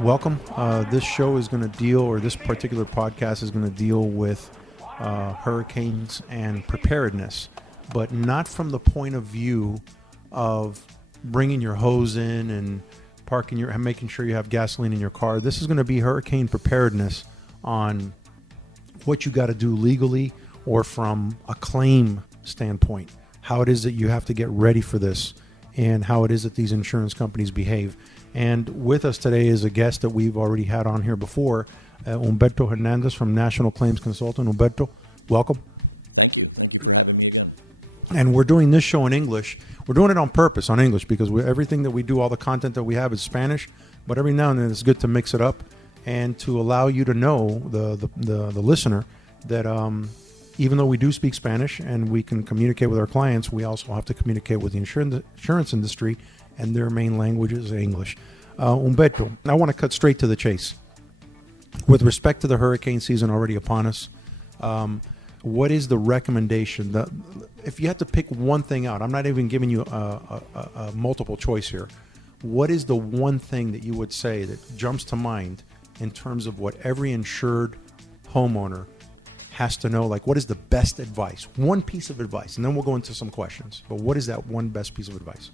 Welcome. This show is going to deal, or this particular podcast is going to deal with hurricanes and preparedness, but not from the point of view of bringing your hose in and making sure you have gasoline in your car. This is going to be hurricane preparedness on what you got to do legally or from a claim standpoint, how it is that you have to get ready for this and how it is that these insurance companies behave. And with us today is a guest that we've already had on here before, Humberto Hernandez from National Claims Consultant. Humberto, welcome. Thank you. Thank you for having me again. And we're doing this show in English. We're doing it on purpose on English because everything that we do, all the content that we have is Spanish. But every now and then it's good to mix it up and to allow you to know, the listener, that even though we do speak Spanish and we can communicate with our clients, we also have to communicate with the insurance industry, and their main language is English. Humberto, I want to cut straight to the chase. With respect to the hurricane season already upon us, what is the recommendation? If you had to pick one thing out, I'm not even giving you a multiple choice here. What is the one thing that you would say that jumps to mind in terms of what every insured homeowner has to know? Like, what is the best advice? One piece of advice, and then we'll go into some questions. But what is that one best piece of advice?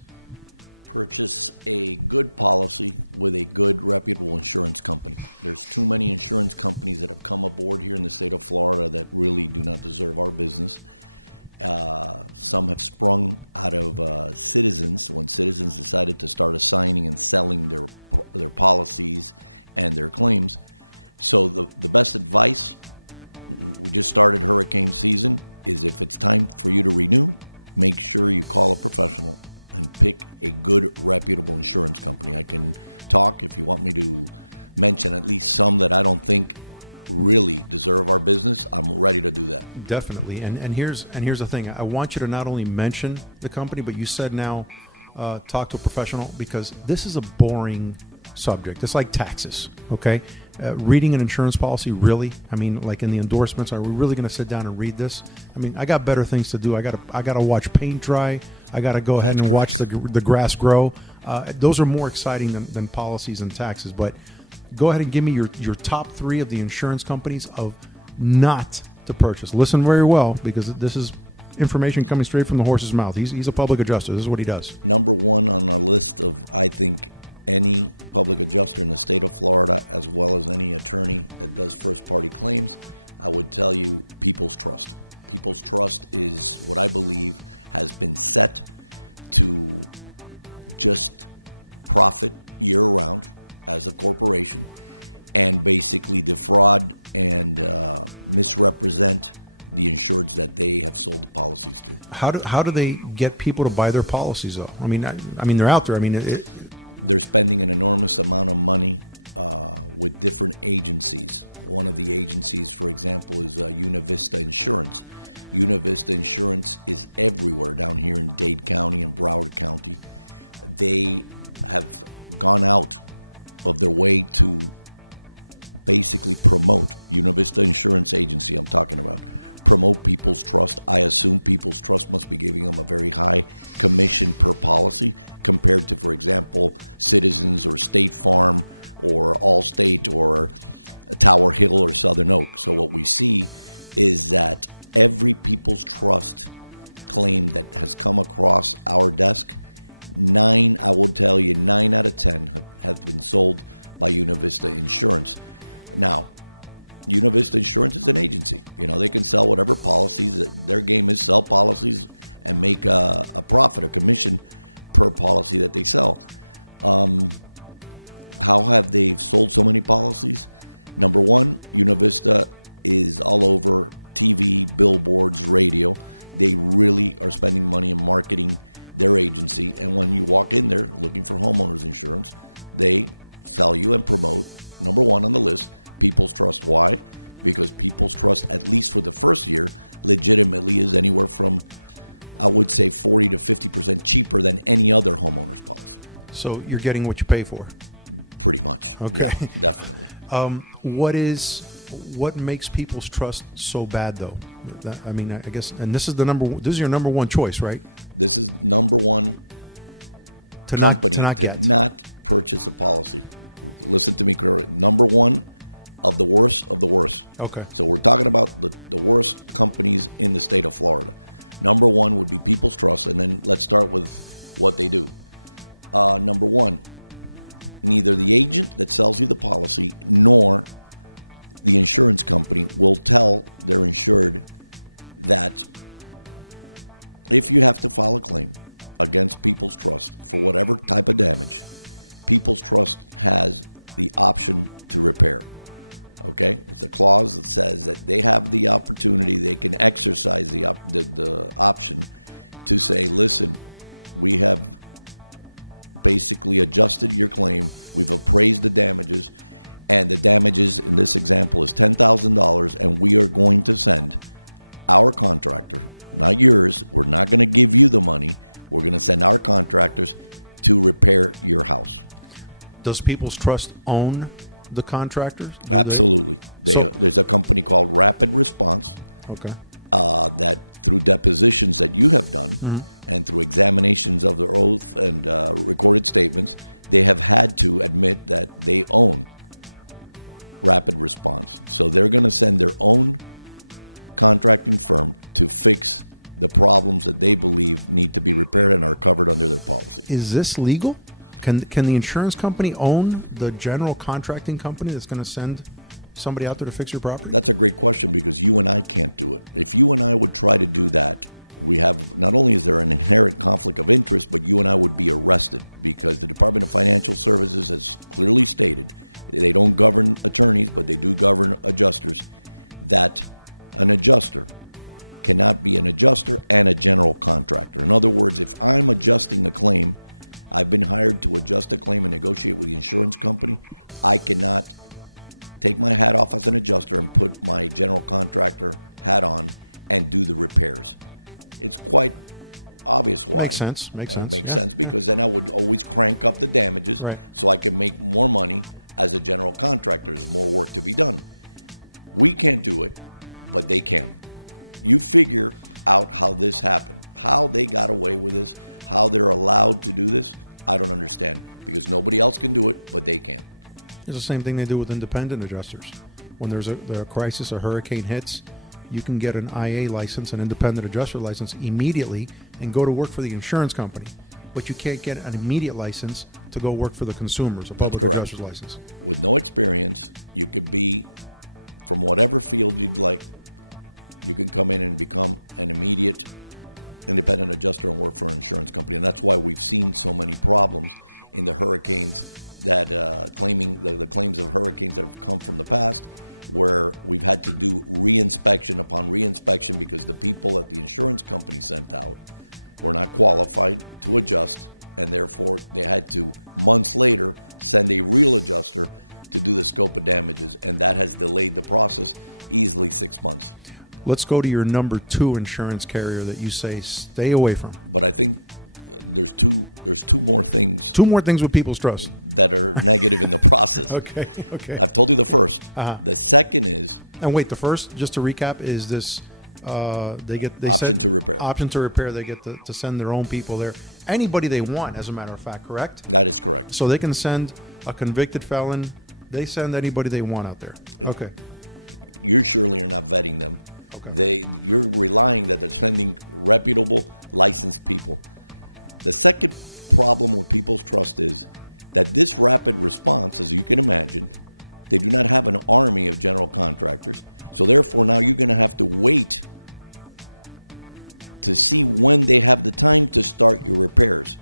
Purchase a good policy with a good, reputable insurance company. There's too many insurance companies that have come aboard here in the state of Florida that really do not deserve our business. Some have sprung out of Citizens when Citizens decided to start assigning and selling their policies and their claims. So the best advice, we just started hurricane season, is if it's time for you to renew, make sure you call a professional and pick a good, reputable insurance company. I can talk if you want me to mention at least some that I don't think really deserve our business. I'm ready to do that. Definitely. And here's the thing. I want you to not only mention the company, but you said now talk to a professional, because this is a boring subject. It's like taxes, okay? Reading an insurance policy, really? I mean, like in the endorsements, are we really going to sit down and read this? I mean, I got better things to do. I got to watch paint dry. I got to go ahead and watch the grass grow. Those are more exciting than policies and taxes. But go ahead and give me your top three of the insurance companies of not to purchase. Listen very well, because this is information coming straight from the horse's mouth. He's a public adjuster. This is what he does. Number one on our list of, I think, any public adjuster in the state of Florida, as well as any attorney that does first-party claims, I would tell you People's Trust. People's Trust is what I believe has been set to just profit year-round as a corporation and basically defraud and misrepresent the insureds that they have sold the policies to. How do they get people to buy their policies, though? I mean, they're out there. I mean, they're spending an enormous amount of money with different agencies. One of the agencies, for example, is Univista Insurance. Univista Insurance is everywhere down here in Dade County and Broward County. They have gone out of their way to basically promote, Univista Insurance Agency I'm talking about, promote People's Trust. I assume People's Trust must be giving them a very high commission per policy compared to, for example, Citizens or State Farm or Allstate or Tower Hill or Southern Oak. So what we see is that every People's Trust claim that has come across our desk, 9 out of 10 have been sold by Univista Insurance. Now, Univista Insurance is an agency. You know, they can sell whatever policies. Their game is sell policies and make a profit, a commission per policy that they sell. How have they sold so many policies? Number one, Univista is all over TV, billboards, radio. They really are spending money in marketing their agency. And when you walk in there looking for homeowners insurance, they sell you and promote, number one on the list, People's Trust. Why? Because People's Trust, at least for the first year, legitimately is anywhere from, I would say, 40 to 50% cheaper than any other homeowner's policy. So you're getting what you pay for? Pretty much. Okay. Yeah, definitely. What makes People's Trust so bad, though? I mean, I guess, and this is your number one choice, right? This is number one company to not purchase a policy, listen to me correctly. Number one of the worst of the worst. Okay. So we're talking about the worst companies in the state of Florida. Number one would be People's Trust, and then let's start with what they do. Number one, neither the agent that sells you the policy nor the insurance company will tell their insured that if you have to file a claim against People's Trust for whatever type of damage, People's Trust has the option to repair. Okay? It's a clause that says that they have the opportunity, they can exercise the option to say, listen, we have basically adjusted your claim, we've appraised the damages, and the damages in this example is $10,000, and we are going to send our contractor, not yours, we're not going to give you the money, we're going to send our contractors to repair your house. Does People's Trust own the contractors? Absolutely. There's a company called Rapid Response. Okay. That through depositions that you have done and through examinations of their oath and recorded statements, they have had to admit that they own Rapid Response. So they're going to send their own contracting firm to fix the problems that they believe need to be repaired and are covered under their policy. Is this legal? Can the insurance company own the general contracting company that's going to send somebody out there to fix your property? That's a great question because you and I can't do it. If you and I would try to do that, we have, not only is there an inherent conflict of interest, but you and I would be arrested because the Department of Financial Services has clearly stated, they don't govern attorneys, but they do govern adjusters, that an adjuster cannot be an adjuster and a general contractor. In other words, if I'm adjusting a claim, I've been hired to adjust a claim and negotiate with the insurance company, I cannot take my hat off as an adjuster and put my general contractor hat on and do the repairs. It's quite obvious why. Makes sense. Makes sense because then I would always crank up the damages so I can make more money as a general contractor. There's more work to be done. We can't do it, but they can. You figure out how this happened, how they got away with this, how they're allowed to do this. I don't understand because nobody else can do it, but they can. It's the same thing they do with independent adjusters. When there's a crisis, a hurricane hits, you can get an IA license, an independent adjuster license immediately and go to work for the insurance company. But you can't get an immediate license to go work for the consumers, a public adjuster's license. With no experience, you could be from whatever field you'd like. You can come in and become an immediate independent adjuster and work for an insurance company. And that's why we've seen so many problems in the hurricanes that claiming the claims of hurricanes that have come from the past, where we've had to do reinspection upon reinspection because the people that the insurance company sent out were not qualified to adjust, and therefore they had to, months later, send a real adjuster to do the scope of damages, and that has delayed the process easily 6 months. Let's go to your number 2 insurance carrier that you say stay away from. But I think there's two more things. 2 more things with People's Trust that are negative in the process. Okay. I've told you the first. The second is. And wait, the first, just to recap, is this option to repair. Option to repair. They get to send their own people there. Anybody they want, as a matter of fact, correct? That is correct. So they can send a convicted felon. They send anybody they want out there. Okay. You surely are not vetting them. Okay. You're relying that they're sending reputable, licensed people. The second problem with People's Trust is that this rapid response, as you can imagine, they do not have an army of general contractors. So therefore, now you're going to have to wait to see when they have the time to start your repairs.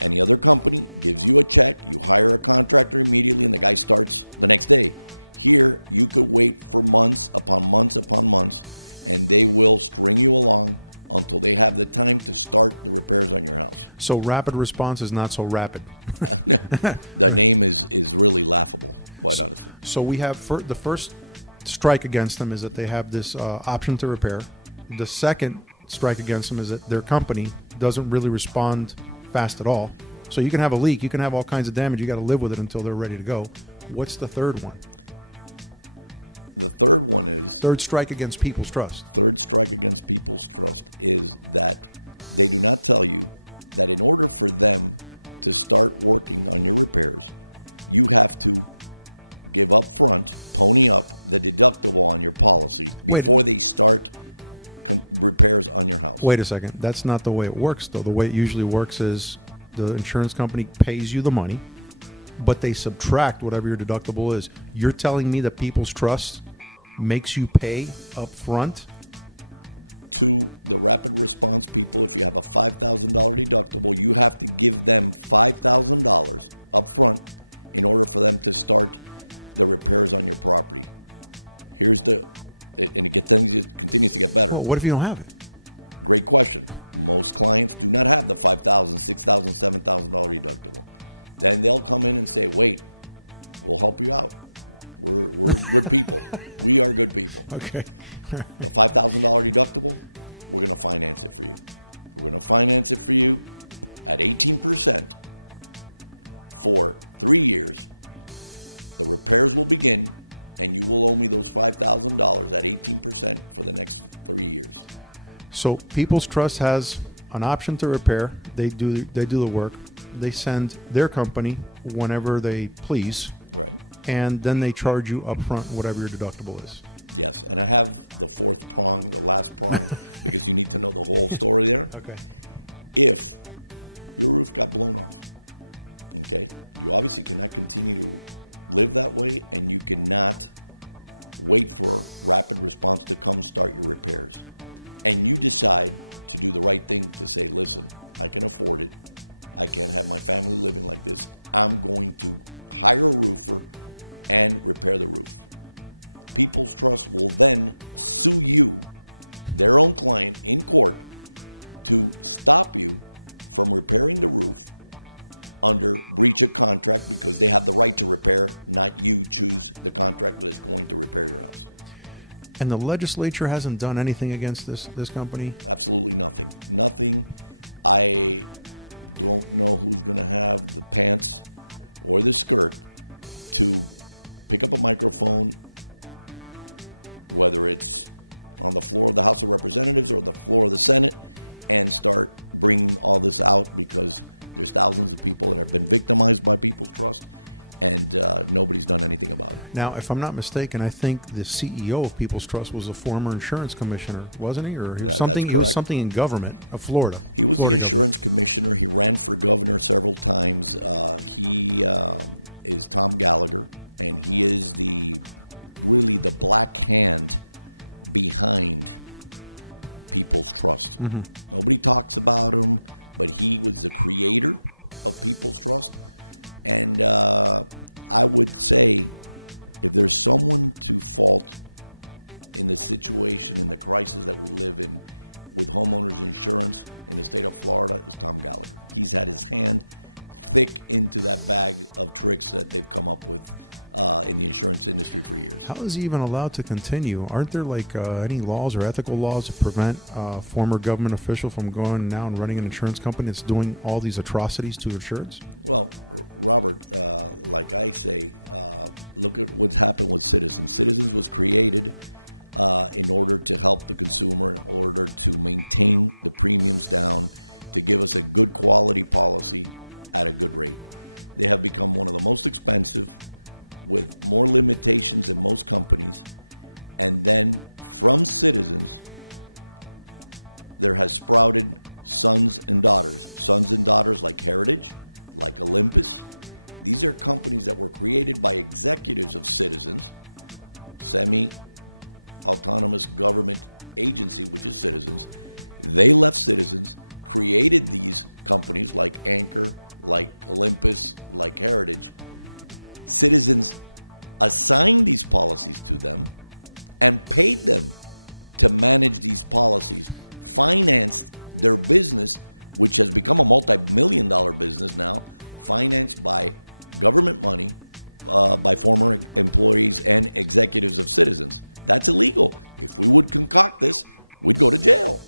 Any other company gives you a check, you hire a contractor immediately, and the guy starts the next day. Here, you could wait for months upon months upon months, and they will string you along until they have the time to start the repairs on your house. So rapid response is not so rapid. The name is really laughable, quite honestly. So we have the first strike against them is that they have this option to repair. The second strike against them is that their company doesn't really respond fast at all. So you can have a leak, you can have all kinds of damage, you got to live with it until they're ready to go. What's the third one? The third one is... Third strike against People's Trust. Third strike against People's Trust is that they do not tell you that in order for them to start working on your repairs, you have to give up front, pony up the deductible on your policy before they start repairs on your house. Wait a second. That's not the way it works, though. The way it usually works is the insurance company pays you the money, but they subtract whatever your deductible is. You're telling me that People's Trust makes you pay up front? To the rapid response people, if you have a $5,000 deductible, you have to give them $5,000 up front in order for them to start the repairs on your property. And it continues to get better. Well, what if you don't have it? Great question. Most clients do not have the $5,000, $6,000, $7,000 deductible. Then they'll come in and say, wait, we'll help you out. We're good people. We are good people. Okay. The $5,000 deductible, we're going to finance it for you. We're going to finance it for you at 18% for 3 years. The repairs will begin, and you will owe me those $5,000 at 18% for the next 3 years. So People's Trust has an option to repair. They do the work. They send their company whenever they please. Right. And then they charge you up front whatever your deductible is. Yes, and I have the fourth prong, the last prong, because you need to know the whole story there. Okay. If your roof got blown off, okay, you obviously cannot continue to live that way, and you cannot wait for rapid response to come start your repairs. And you decide to do the right thing to say, listen, I can afford it. I can't have my family living like this. I'm going to hire a roofer and repair the roof. People's Trust will then sue you, their own client, in court to stop you from repairing the roof under breach of contract, because they have the right to repair, not you choose the contractor that's going to repair your house. And the legislature hasn't done anything against this company? Absolutely nothing. Nothing. I don't know who's going to have the pants or the skirt to pick up a microphone, whether it's on the floor of the House of Representatives or the floor of the Senate, and start bringing all this out, because there's thousands of people that have been victimized by People's Trust, and nobody's done anything about it. Now, if I'm not mistaken, I think the CEO of People's Trust was a former insurance commissioner, wasn't he? Or he was something, that's he was correct. Something in government of Florida. He was Florida the insurance commissioner. He ran for governor several times. He is Tom Gallagher, and he is really the black hand behind People's Trust. Mm-hmm. Nobody talks about him, but he was the creator of People's Trust. And I would say, if there's someone to fault in the situation, in the crisis that we live in with homeowners insurance in the state of Florida, is Tom Gallagher. He's had his hand thick into that bag of tricks that they've come up with in the insurance industry for years. How is he even allowed to continue? Aren't there any laws or ethical laws to prevent a former government official from going now and running an insurance company that's doing all these atrocities to insurance? Well, Robert, like I say, look at what happened with Citizens. Citizens was created in order to help the consumer, in order to maintain the premiums down, to give us a good quality policy at a good rate. They have become one of the most expensive, with more limitations than most companies. And then from Citizens, there has sprouted sons and daughters like Heritage, like Olympus. These are companies that were created by executives of Citizens, semi-autonomous government agency, which is Citizens. They left Citizens, created these companies like Anchor, like Olympus, like Heritage. Citizens assigned these policies to them and paid them to manage these policies, financed their business, which has become a multi-million-dollar business now, financed by government money, by former employees and executives of Citizens. That's illegal. If we would concoct this, we'd go to jail.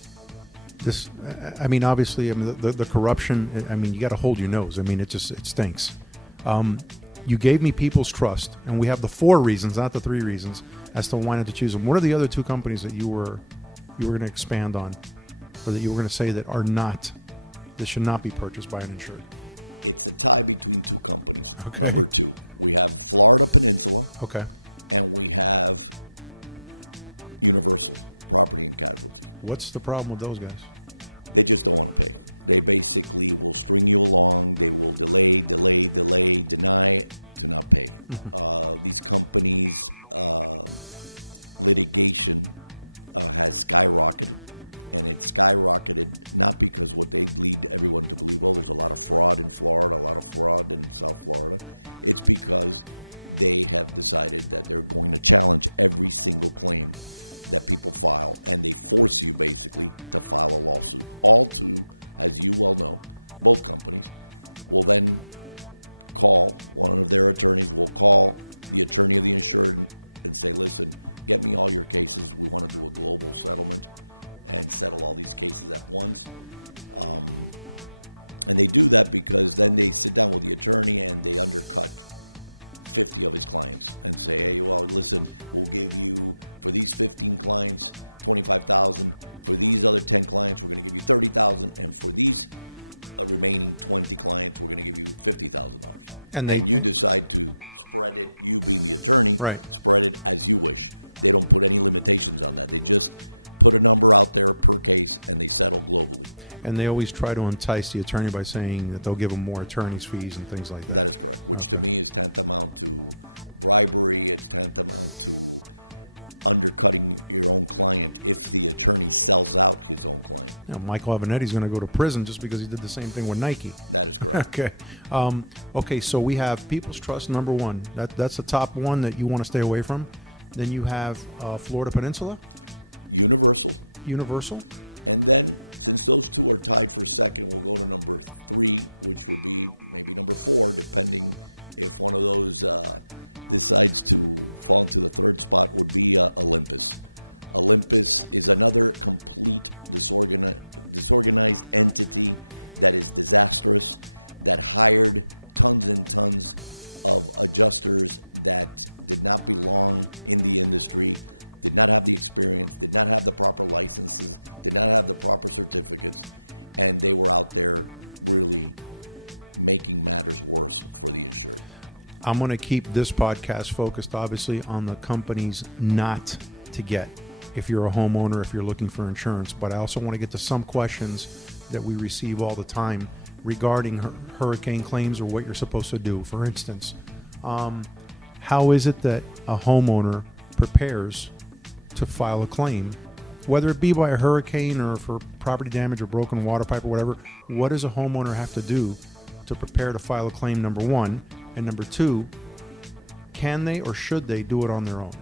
Obviously, the corruption, you got to hold your nose. It stinks. You gave me People's Trust, and we have the 4 reasons, not the 3 reasons, as to why not to choose them. What are the other 2 companies that you were going to expand on, or that you were going to say that should not be purchased by an insured? It's a tie between two companies. Okay. Number two, we have Florida Peninsula. Okay. And we have Universal Property and Casualty. What's the problem with those guys? They just don't want to pay. They basically will string you along. They will delay, deny to not pay. Mm-hmm. These companies, litigation has skyrocketed. And it's skyrocketed not because what they lead everyone to believe, there's a lot of fraud in Florida, a lot of fraud in South Florida. It's because they have decided that they're going to challenge every single claim that people file, and they force you basically to file a lawsuit. All to, as you well know, both companies will then call, one of their attorneys will call the attorney of the insured and say, listen, get me all your cases. We want to do a global settlement and settle all these cases at once. And they do that because then they sit down with the attorney and they undercut 50 of his clients and say, hey, well, listen, we'll give you, for these 15 clients, $25,000. For these other 10 clients, we're going to give you $30,000. And for these remaining 20 clients, we're going to give you $50,000. And you decide to spread it, you being the attorney, right, spread it as you wish. They don't put any limitations on that. They just put a number out there per case, and they settle globally. And they always try to entice the attorney by saying that they'll give them more attorney's fees and things like that. That is correct, which to me is tantamount to bribery. It's tantamount to undercutting your own client if the attorney sells out his own client. Michael Avenetti's going to go to prison just because he did the same thing with Nike. That is correct. Okay. Okay, so we have People's Trust, number one. That's the top one that you want to stay away from. Then you have Florida Peninsula. Universal. And then, since those two are tied for second, we'll go to number three, which would be maybe number four, depending if one of those decides to fall into the third spot, would be Olympus. Olympus is another complete disorganized entity that is disastrous, that hired tons and tons of adjusters that did not belong in the industry, did not have the experience, did not have the proper licenses, did not have the proper certificates, and they were out there really making matters worse for the insured. I'm going to keep this podcast focused, obviously, on the companies not to get if you're a homeowner, if you're looking for insurance. But I also want to get to some questions that we receive all the time regarding hurricane claims or what you're supposed to do. For instance, how is it that a homeowner prepares to file a claim, whether it be by a hurricane or for property damage or broken water pipe or whatever? What does a homeowner have to do to prepare to file a claim, number one? And number two, can they or should they do it on their own?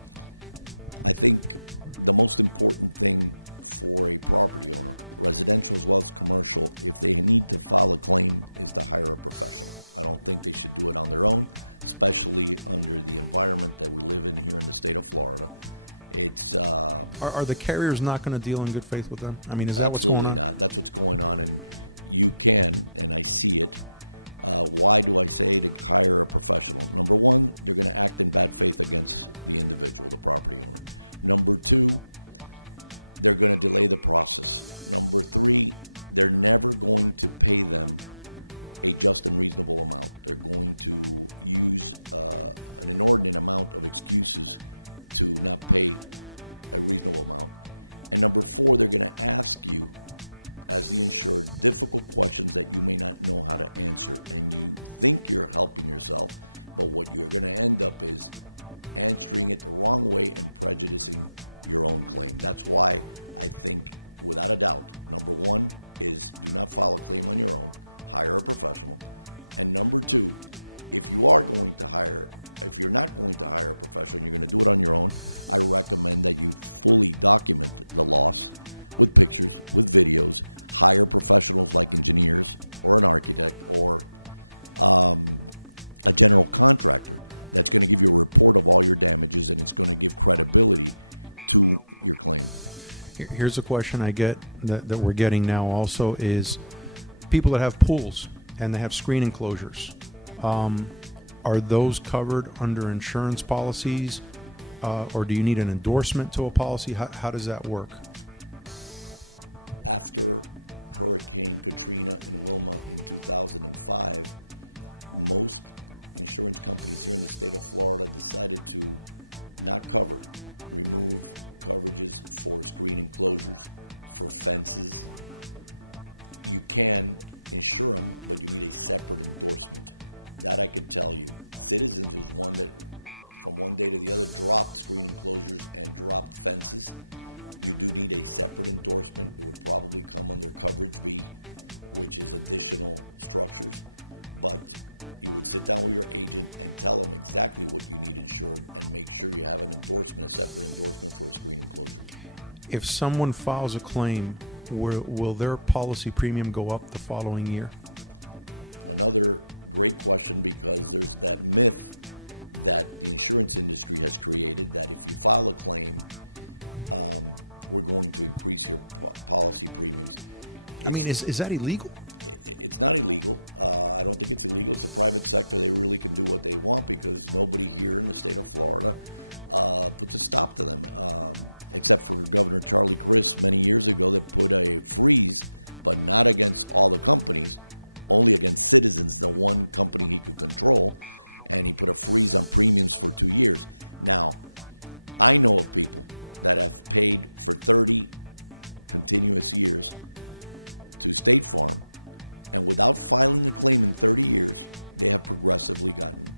I think the most important thing for a property owner, residential as well as commercial, if they need to file a claim, is to hire a professional. I don't think they should do it on their own, especially under the environment that we live in here in the state of Florida. It's are the carriers not going to deal in good faith with them? I mean, is that absolutely what's going on? Not. That's what's going on, and you can, and I see it. Why do I say to hire a professional? Number one, they're going to act in bad faith against the individual, the property owner. Number two, they're going to delay the process. Number three, they're never going to pay them a just and reasonable amount. They're going to use an inordinate amount of excuses to not pay a reasonable amount. And number four, they're going to ask you, as the insured, difficult questions that you may not know how to answer. And you think you're helping yourself, but what you're going to end up is answering it the wrong way and prejudicing your own claim. That's why I think, without a doubt, number one is do not file a claim on your own, hire a professional. And number two, if you're not going to hire a professional and you're going to do it on your own, I recommend that you fully document the loss with pictures, with videos, hire professionals like engineers or an architect or a general contractor that's going to give you a report of all your damages, and it's going to give credibility to your claim. Here's a question I get that we're getting now also is people that have pools and they have screen enclosures. Are those covered under insurance policies, or do you need an endorsement to a policy? How does that work? After Hurricane Katrina and Wilma in 2005, most insurance companies here in the state of Florida decided to not remove coverages for screen enclosures, for fences. You can insure them, but you need a separate endorsement. That I could tell you. Citizens was one that, from one day to the other, dropped screen enclosures and dropped fences. You do need a separate endorsement. It would probably come under Coverage B, which is additional structures. But you would sit down with your agent and tell them exactly what you need insured and make sure you have an endorsement, a separate endorsement for a screen enclosure. If someone files a claim, will their policy premium go up the following year? Another great question, because there's that myth that the insurance industry has created that if you file a claim, we're going to increase your policy premiums. Is that illegal? It's not illegal. I don't think it's illegal. It's a private sector. They really can do what they want because nobody here in the state of Florida puts a stop to them, except for Governor Charlie Crist many years ago that put a freeze, but not against all the companies, only against Citizens, the one company he could control, and he put a freeze on premiums for 2 years. Now, I know of people that have paid for 30 continuous years to State Farm, and without filing a claim in 30 years, they have progressively gotten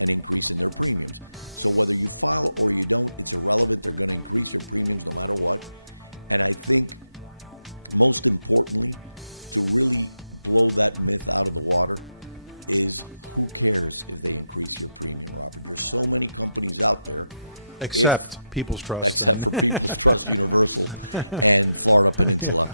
an increase in their premiums. So whether you file or you don't, it's irrelevant. They're going to increase your premiums no matter what. And I think, most importantly, to really blow that myth out of the water is, who cares if they increase your premium, Robert? There's so many companies out there. Except People's Trust. Except for People's Trust Universal and Florida Peninsula.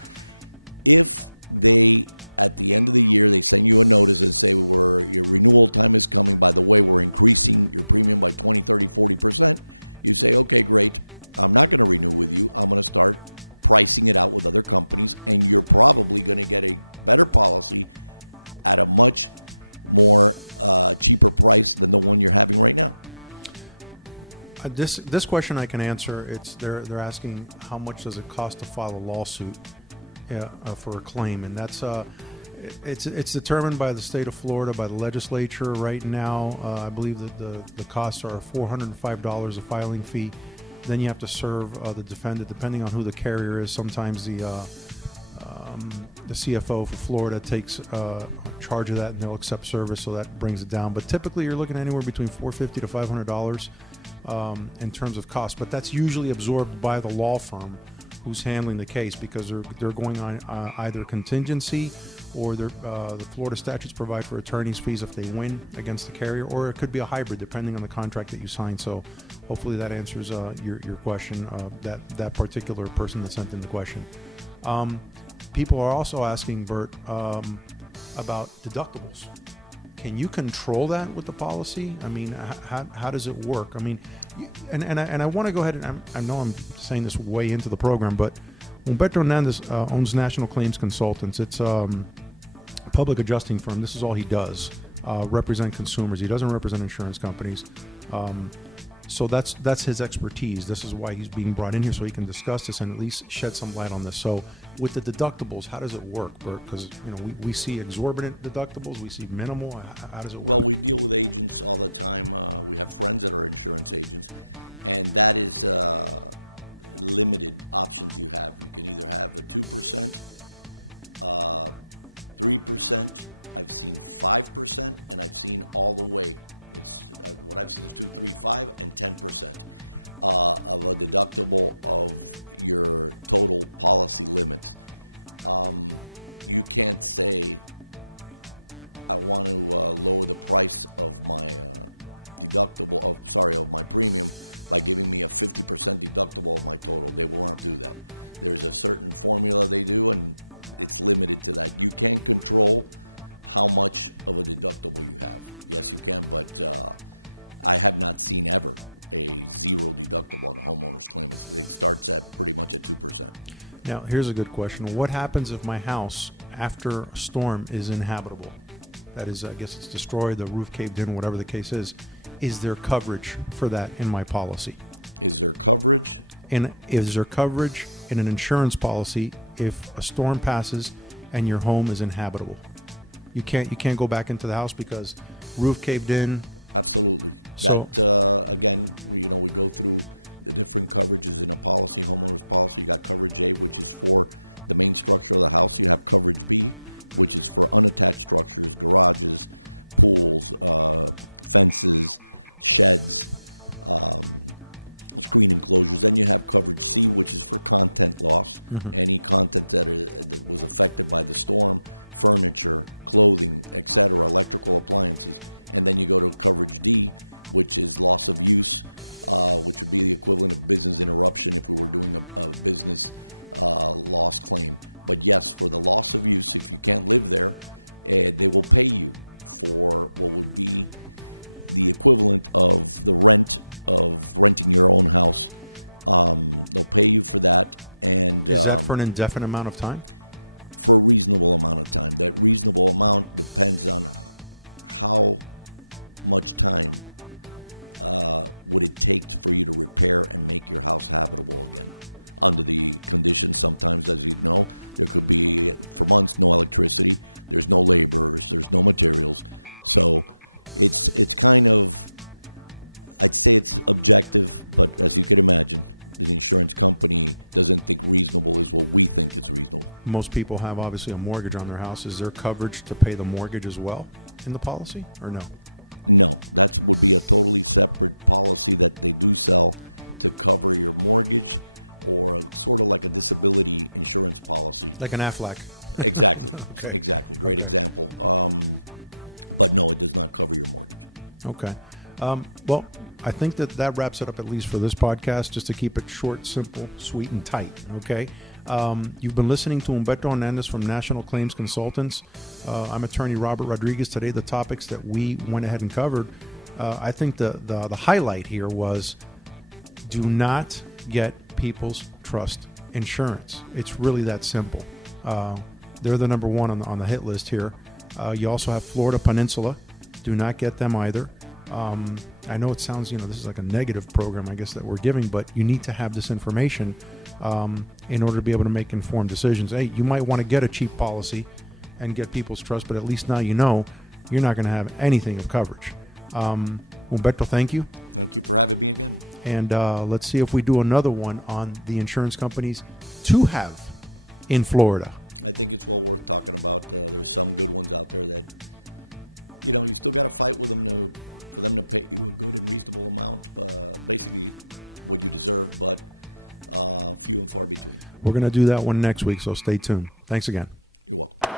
If they, at the end of the year, they send you a notice and say, your renewal time is coming. By the way, we're increasing your premium by 20, 30, 40%. You say, okay, great. I'm not going to renew with you. I'm going to start pricing it out with other companies, and you're probably going to get a better policy at a much more cheaper price than the one you're having right now. This question I can answer. They're asking how much does it cost to file a lawsuit for a claim, and that's it's determined by the state of Florida, by the legislature. Right now, I believe that the costs are $405 a filing fee. Then you have to serve the defendant, depending on who the carrier is. Sometimes the CFO for Florida takes charge of that, and they'll accept service, so that brings it down. But typically, you're looking anywhere between $450 to $500 in terms of cost. But that's usually absorbed by the law firm who's handling the case, because they're going on either contingency, or the Florida statutes provide for attorney's fees if they win against the carrier, or it could be a hybrid depending on the contract that you sign. So hopefully that answers your question, that particular person that sent in the question. People are also asking, Bert, about deductibles. Can you control that with the policy? I mean, how does it work? I mean, and I want to go ahead, and I know I'm saying this way into the program, but Humberto Hernandez owns National Claims Consultants. It's a public adjusting firm. This is all he does, represent consumers. He doesn't represent insurance companies. So that's his expertise. This is why he's being brought in here, so he can discuss this and at least shed some light on this. So with the deductibles, how does it work, Bert? Because we see exorbitant deductibles, we see minimal. How does it work? Well, we deal with agents all the time. We have friends that are insurance agents, and that is limited options you have. You can either have a 2%, 3%. I've seen 5%, and I've seen all the way. It's what I've seen is 2, 3, 5, and 10% of a deductible of your total policy limits. You can't say, I want to lower the price of my of my premium by giving me a 50% deductible of my total. They will not do that. There's a certain formula they do, and it's limited to that. You can't control how much of a deductible you have. Yes, you can, but I have not seen ever a zero deductible on a homeowner's claim. It starts at pretty much at 2%. Now, here's a good question. What happens if my house, after a storm, is inhabitable? That is, I guess it's destroyed, the roof caved in, whatever the case is. Is there coverage for that in my policy? Is there coverage? And is there coverage in an insurance policy if a storm passes and your home is inhabitable? You can't go back into the house because roof caved in. Absolutely. So- That again, we go through the different coverages in a policy, homeowners policy. You got coverage A, which is for the main structure of the house. You have coverage B, which is for unattached structures, garages, pools, fences, sheds, screen enclosures. Then you have coverage C, which is for content loss. Any content that was affected by the storm, furniture, clothing, etc., electrical appliances. And then you go to coverage D, which is loss of use, which would be the equivalent of business interruption if we were doing a business loss claim. But yes, for the loss of use, if you can't live there, they will pay you for what would be the equivalent of the rent of renting your own house. They'll pay you for that. And Is that for an indefinite amount of time? for a reasonable amount of time. That reasonable amount depends on how much time would it take for you to repair and make your house habitable again. Under the conditions, sometimes, as you know, there could be, for months, no electricity, there's no laborers, there's no materials. So it's kind of, I'd say it's objective, but as you could imagine, the insurance company doesn't think reasonable is what we think is reasonable. Most people have obviously a mortgage on their house. Is there coverage to pay the mortgage as well in the policy, or no? No, that would be a totally separate policy that they do sell to cover your mortgage, or sort of like a disability insurance policy. Like an Aflac. Exactly. Okay. Exactly. Great example. But no, it does not cover your mortgage. Okay. Well, I think that wraps it up, at least for this podcast, just to keep it short, simple, sweet, and tight. Okay. You've been listening to Humberto Hernandez from National Claims Consultants. I'm attorney Robert Rodriguez. Today, the topics that we went ahead and covered, I think the highlight here was do not get people's trust insurance. It's really that simple. They're the number one on the hit list here. You also have Florida Peninsula. Do not get them either. I know it sounds, this is like a negative program, I guess, that we're giving, but you need to have this information in order to be able to make informed decisions. Hey, you might want to get a cheap policy and get people's trust, but at least now you know you're not going to have anything of coverage. Humberto, thank you. Thank you for having me again. And let's see if we do another one on the insurance companies to have in Florida. I think it's well worth talking about. There's some good ones out there that, you still got to fight with them for them to pay you a good and reasonable amount, basically what you deserve, but few and far between. We're going to do that one next week, so stay tuned. Thanks again. You're welcome.